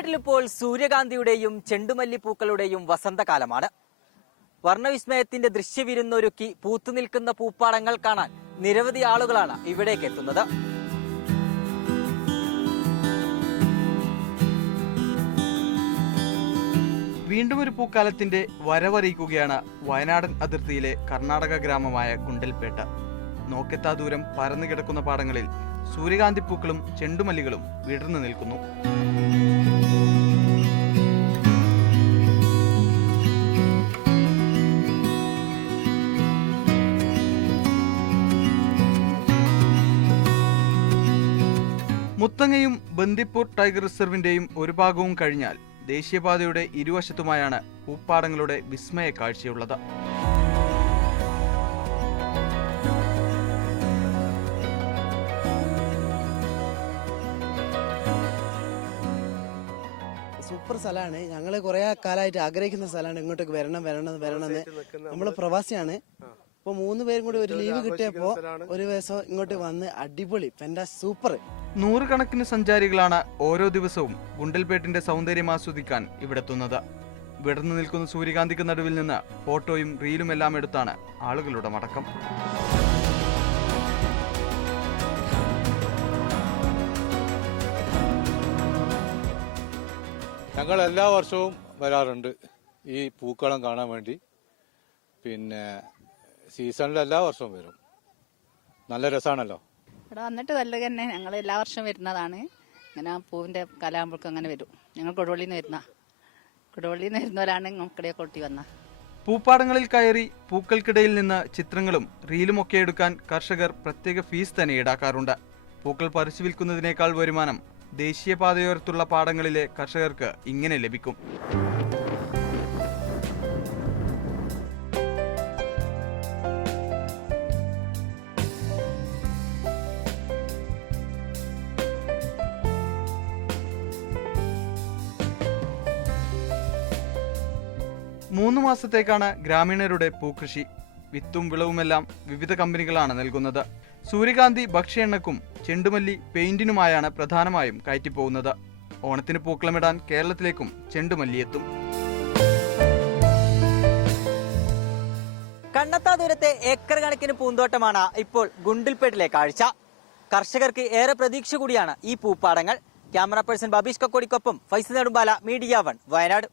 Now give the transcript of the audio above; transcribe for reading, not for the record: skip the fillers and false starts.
ഗുണ്ടിൽപേട്ടിൽ ഇപ്പോൾ സൂര്യകാന്തിയുടെയും ചെണ്ടുമല്ലിപ്പൂക്കളുടെയും വസന്തകാലമാണ്. വർണ്ണവിസ്മയത്തിന്റെ ദൃശ്യവിരുന്നൊരുക്കി പൂത്തുനിൽക്കുന്ന പൂപ്പാടങ്ങൾ കാണാൻ നിരവധി ആളുകളാണ് ഇവിടേക്ക് എത്തുന്നത്. വീണ്ടും ഒരു പൂക്കാലത്തിന്റെ വരവറിയിക്കുകയാണ് വയനാടൻ അതിർത്തിയിലെ കർണാടക ഗ്രാമമായ ഗുണ്ടിൽപേട്ട. നോക്കെത്താ ദൂരം പരന്നു കിടക്കുന്ന പാടങ്ങളിൽ സൂര്യകാന്തിപ്പൂക്കളും ചെണ്ടുമല്ലികളും വിടർന്നു നിൽക്കുന്നു. മുത്തങ്ങയും ബന്ദിപ്പൂർ ടൈഗർ റിസർവിന്റെയും ഒരു ഭാഗവും കഴിഞ്ഞാൽ ദേശീയപാതയുടെ ഇരുവശത്തുമായാണ് പൂപ്പാടങ്ങളുടെ വിസ്മയ കാഴ്ചയുള്ളത്. സൂപ്പർ സ്ഥലമാണ്. ഞങ്ങൾ കുറെ കാലമായിട്ട് ആഗ്രഹിക്കുന്ന സ്ഥലമാണ്. ഇങ്ങോട്ടേക്ക് വരണമെന്ന് നമ്മൾ പ്രവാസിയാണ്. ഇപ്പൊ 3 പേരും കൂടി ഒരു ലീവ് കിട്ടിയപ്പോ ഒരു ദിവസം ഇങ്ങോട്ട് വന്ന് അടിപൊളി സൂപ്പർ. നൂറുകണക്കിന് സഞ്ചാരികളാണ് ഓരോ ദിവസവും ഗുണ്ടിൽപേട്ടിന്റെ സൗന്ദര്യം ആസ്വദിക്കാൻ ഇവിടെത്തുന്നത്. വിടർന്നു നിൽക്കുന്ന സൂര്യകാന്തിക്ക് നടുവിൽ നിന്ന് ഫോട്ടോയും റീലും എല്ലാം എടുത്താണ് ആളുകളുടെ മടക്കം. ഞങ്ങൾ എല്ലാ വർഷവും വരാറുണ്ട് ഈ പൂക്കളം കാണാൻ വേണ്ടി. പിന്നെ സീസണിൽ എല്ലാ വർഷവും വരും. നല്ല രസമാണല്ലോ. ഇവിടെ വന്നിട്ട് നല്ല തന്നെ. ഞങ്ങൾ എല്ലാ വർഷവും വരുന്നതാണ്. ഇങ്ങനെ പൂവിന്റെ കലാകുമ്പോഴേക്കും അങ്ങനെ വരും. ഞങ്ങൾ കൊടുവള്ളിയിൽ നിന്ന് വരുന്നവരാണ് നമുക്കിടെ കൊട്ടി വന്ന. പൂപ്പാടങ്ങളിൽ കയറി പൂക്കൾക്കിടയിൽ നിന്ന് ചിത്രങ്ങളും റീലുമൊക്കെ എടുക്കാൻ കർഷകർ പ്രത്യേക ഫീസ് തന്നെ ഈടാക്കാറുണ്ട്. പൂക്കൾ പറിച്ചു വിൽക്കുന്നതിനേക്കാൾ വരുമാനം ദേശീയപാതയോരത്തുള്ള പാടങ്ങളിലെ കർഷകർക്ക് ഇങ്ങനെ ലഭിക്കും. മൂന്ന് മാസത്തേക്കാണ് ഗ്രാമീണരുടെ പൂക്കൃഷി. വിത്തും വിളവുമെല്ലാം വിവിധ കമ്പനികളാണ് നൽകുന്നത്. സൂര്യകാന്തി ഭക്ഷ്യ എണ്ണക്കും ചെണ്ടുമല്ലി പെയിന്റിനുമായാണ് പ്രധാനമായും കയറ്റിപ്പോകുന്നത്. ഓണത്തിന് പൂക്കളമിടാൻ കേരളത്തിലേക്കും ചെണ്ടുമല്ലി എത്തും. കണ്ണെത്താ ദൂരത്തെ ഏക്കർ കണക്കിന് പൂന്തോട്ടമാണ് ഇപ്പോൾ ഗുണ്ടിൽപേട്ടിലെ കാഴ്ച. കർഷകർക്ക് ഏറെ പ്രതീക്ഷ കൂടിയാണ് ഈ പൂപ്പാടങ്ങൾ. ക്യാമറ പേഴ്സൺ ബബീഷ് കക്കോടിക്കൊപ്പം ഫൈസൽ നെടുമ്പാല, മീഡിയ 1, വയനാട്.